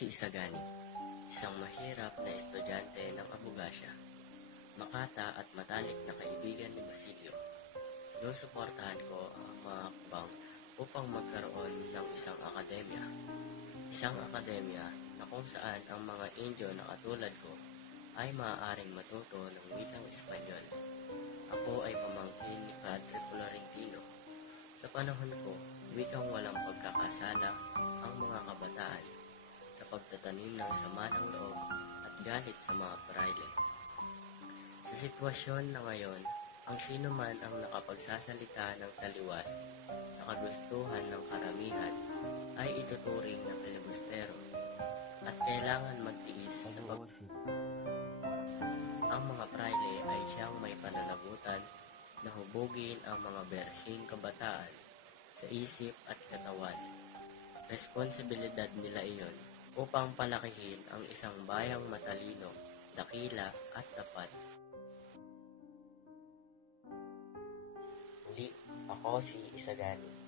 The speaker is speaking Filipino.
si Isagani, isang mahirap na estudyante ng Abogasya, makata at matalik na kaibigan ni Basilio. Sinusuportahan ko ang mga hakbang upang magkaroon ng isang akademya. Isang akademya na kung saan ang mga Indio na katulad ko ay maaaring matuto ng wikang Espanyol. Ako ay pamangkin ni Padre Florentino. Sa panahon ko, wikang walang pagkakasala ang mga kabataan sa pagtatanim ng sama ng loob at galit sa mga praile. Sa sitwasyon na ngayon, ang sino man ang nakapagsasalita ng taliwas sa kagustuhan ng karamihan ay ituturing na filibustero at kailangan magtiis sa ang mga praile ay siyang may pananagutan na hubugin ang mga berhing kabataan sa isip at katawan. Responsibilidad nila iyon upang palakihin ang isang bayang matalino, dakila at tapat. Muli, ako si Isagani.